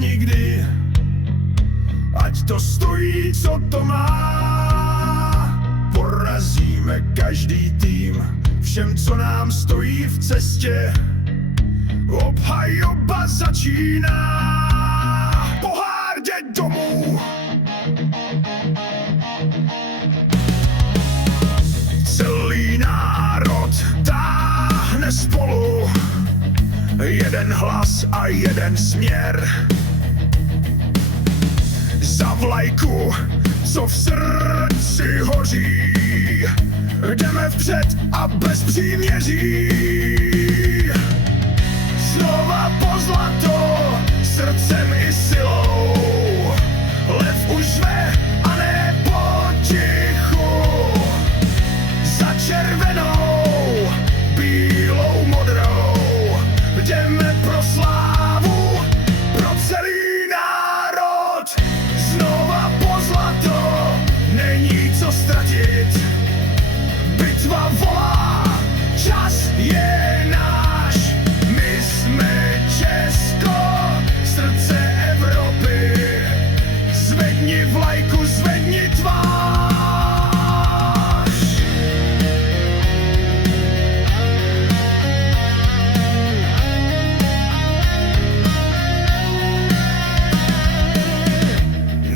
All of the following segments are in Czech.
nikdy, ať to stojí, co to má. Porazíme každý tým, všem, co nám stojí v cestě. Obhajoba začíná, pohár jde domů. Celý národ táhne spolu, jeden hlas a jeden směr. Za vlajku, co v srdci hoří, jdeme vpřed a bez příměří. Znova po zlato, srdcem i silou, lev už řve a ne potichu. Za červenou, bílou, modrou, jdeme pro slávu, pro celý národ. Znova po zlato, není co ztratit, bitva volá, čas je náš. My jsme Česko, srdce Evropy, zvedni vlajku, zvedni tvář.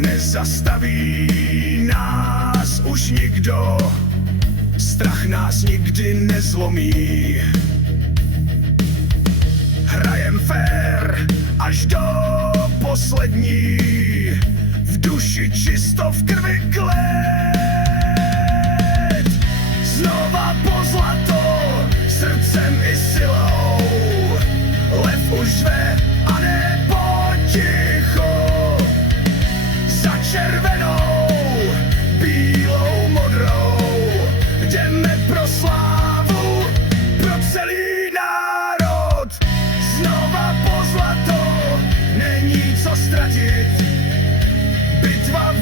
Nezastaví nás už nikdo, strach nás nikdy nezlomí. Hrajem fér až do poslední, v duši čisto, v krvi klid. Znova po zlato, srdcem i silou, lev už řve a ne potichu. Za červenou, bílou, modrou, jdeme pro slávu, pro celý národ. Znova po zlato, není co ztratit, bitva